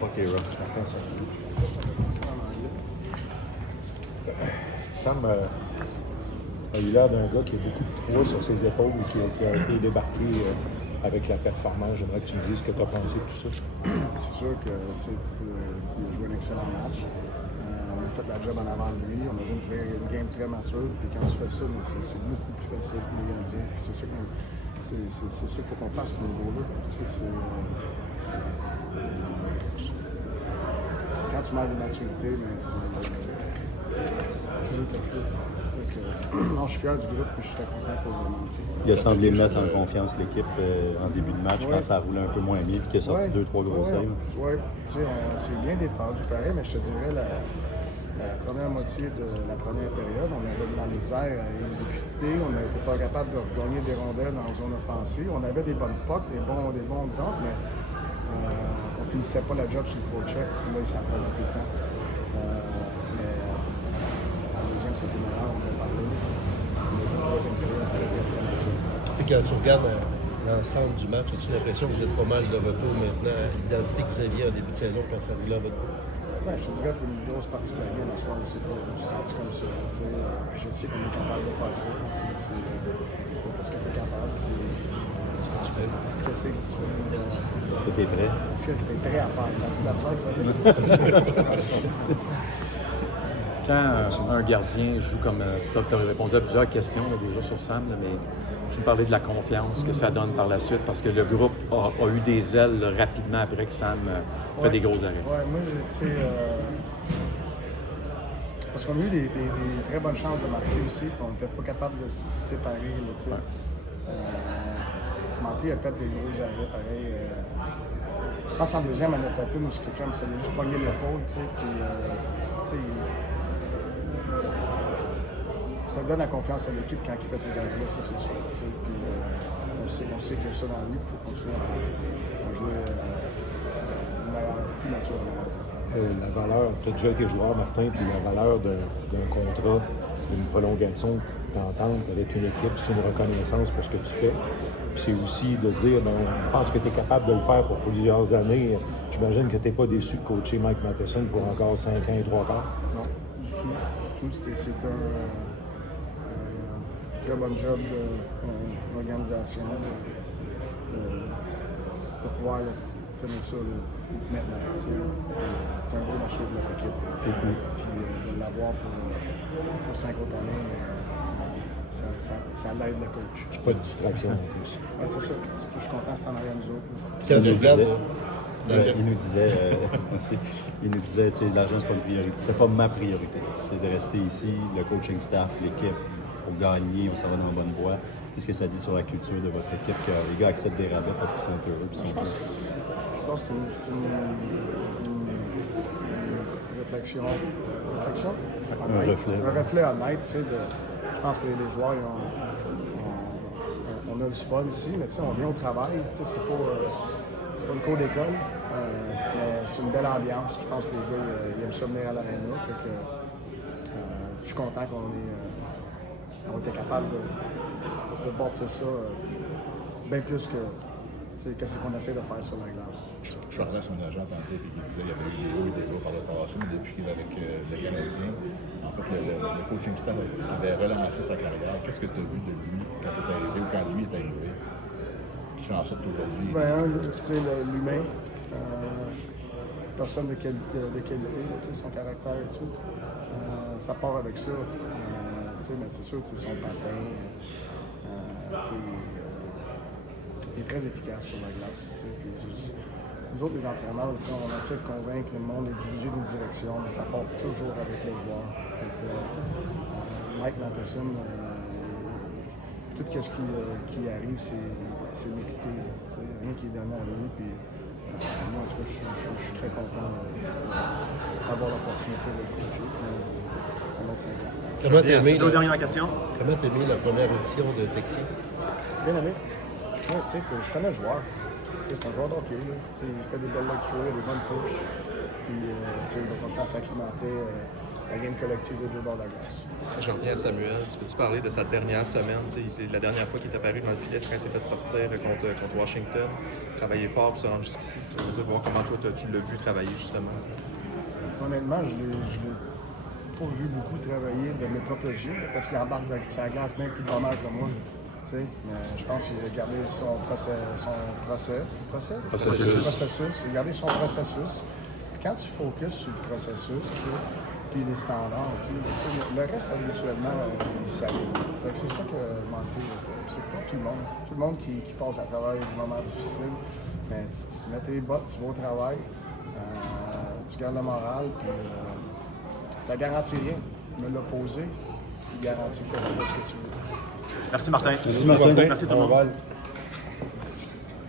Puck era. Sam a eu l'air d'un gars qui a beaucoup de poids sur ses épaules et qui a un peu débarqué avec la performance. J'aimerais que tu me dises ce que tu as pensé de tout ça. C'est sûr que il a joué un excellent match. On a fait la job en avant de lui. On a joué une game très mature. Puis quand tu fais ça, c'est beaucoup plus facile pour les gardiens. C'est ça qu'il faut qu'on fasse à ce niveau-là. Quand tu manques de maturité, tu joues le foot. Non, je suis fier du groupe et je suis très content pour le mentir. Il a semblé mettre en confiance l'équipe en début de match quand ça a roulé un peu moins bien et qu'il a sorti 2-3 gros saves. Oui, tu sais, on s'est bien défendu pareil, mais je te dirais la première moitié de la première période, on avait de la misère à exécuter, on n'était pas capable de regagner des rondelles dans la zone offensive. On avait des bonnes pucks, des bons dunks, mais on finissait pas la job sur le forecheck. Là, il s'en prenait tout le temps. La deuxième, c'était meilleur, on en a parlé. La troisième période, très mature. Quand tu regardes l'ensemble du match, as-tu l'impression que vous êtes pas mal de retour maintenant à l'identité que vous aviez en début de saison quand ça roulait à votre coup? Ben, je te dirais qu'une grosse partie de la game, ce soir, je me suis senti comme ça. Puis je sais qu'on est capable de faire ça. C'est pas parce que tu es capable, qu'est-ce que tu fais? Tout est prêt. C'est ce que tu es prêt à faire. C'est la misère que ça fait. Quand un gardien joue comme... tu as répondu à plusieurs questions là, déjà sur Sam, là, mais tu me parlais de la confiance que ça donne par la suite parce que le groupe a eu des ailes là, rapidement après que Sam fait des gros arrêts. Oui, moi, tu sais... parce qu'on a eu des très bonnes chances de marquer aussi, puis on n'était pas capable de se séparer, tu sais. Manti a fait des gros arrêts, pareil. Je pense qu'en deuxième, elle a fait une où c'est comme ça, il a juste pogné l'épaule, tu sais, puis... tu sais, ça donne la confiance à l'équipe quand il fait ses arrêts-là, ça c'est sûr. Puis on sait que ça dans lui, il faut continuer à jouer plus mature dans La valeur, tu as déjà été joueur, Martin, puis la valeur d'un contrat, d'une prolongation d'entente avec une équipe, c'est une reconnaissance pour ce que tu fais. Puis c'est aussi de dire, ben, on pense que tu es capable de le faire pour plusieurs années. J'imagine que tu n'es pas déçu de coacher Mike Matheson pour encore 5 ans et 3 quarts. Non, du tout. C'est un très bon job d'organisation de pouvoir finir ça maintenant. C'est un gros morceau de notre équipe. Puis de l'avoir pour 5 autres années, mais ça l'aide le coach. Puis pas de distraction en plus. Ouais, c'est ça. Je suis content de s'en arrière nous autres. Il nous disait, tu sais, l'argent, c'est pas une priorité. C'était pas ma priorité. C'est de rester ici, le coaching staff, l'équipe, pour gagner, ça va dans la bonne voie. Qu'est-ce que ça dit sur la culture de votre équipe que les gars acceptent des rabais parce qu'ils sont heureux? Je pense que c'est une réflexion. Un reflet honnête, tu sais. Je pense que les joueurs, on a du fun ici, mais tu sais, on vient au travail, tu sais, c'est pas une cour d'école, mais c'est une belle ambiance. Je pense que les gars, ils aiment ça venir à l'aréna. Je suis content qu'on ait été capable de bâtir ça bien plus que ce qu'on essaie de faire sur la glace. Je suis arrivé à son agent tantôt et il disait qu'il y avait eu des hauts et des bas par le passé, mais depuis qu'il est avec le Canadien, en fait, le coaching staff avait relancé sa carrière. Qu'est-ce que tu as vu de lui quand tu es arrivé ou quand lui est arrivé qui fait en sorte qu'aujourd'hui... Tu sais, l'humain, personne de qualité, son caractère et tout. Ça part avec ça. Mais c'est sûr, son patin. Il est très efficace sur la glace. Puis, nous autres, les entraîneurs, on essaie de convaincre le monde de diriger d'une direction, mais ça part toujours avec les joueurs. Mike Matheson, tout ce qui arrive, c'est mérité. Rien qui est donné à lui. Puis, moi, en tout cas, je suis très content d'avoir l'opportunité de le coacher pendant 5 ans. Comment t'as aimé la première édition de Texi? Bien aimé. Ouais, je connais le joueur. C'est un joueur d'hockey. Il fait des belles lectures, des bonnes touches. Puis il va continuer à s'acclimater la game collective des deux bords de la glace. Je reviens à Samuel. Peux-tu parler de sa dernière semaine? C'est la dernière fois qu'il est apparu dans le filet, c'est quand il s'est fait sortir contre Washington. Travailler fort pour se rendre jusqu'ici. Je veux dire, voir comment toi, tu l'as vu travailler, justement. Honnêtement, je l'ai pas vu beaucoup travailler de mes propres yeux, parce qu'il embarque sa glace bien plus bonheur que moi. Mais je pense qu'il a gardé son processus. Il a gardé son processus. Puis quand tu focuses sur le processus, puis les standards, le reste habituellement, il s'aligne. C'est ça que Monty a fait. C'est pas tout le monde. Tout le monde qui passe à travers des moments difficiles, mais tu mets tes bottes, tu vas au travail, tu gardes le moral, puis ça garantit rien. Me l'a posé, il garantit que tu n'auras pas ce que tu veux. Merci Martin. Merci Martin. Merci tout le monde.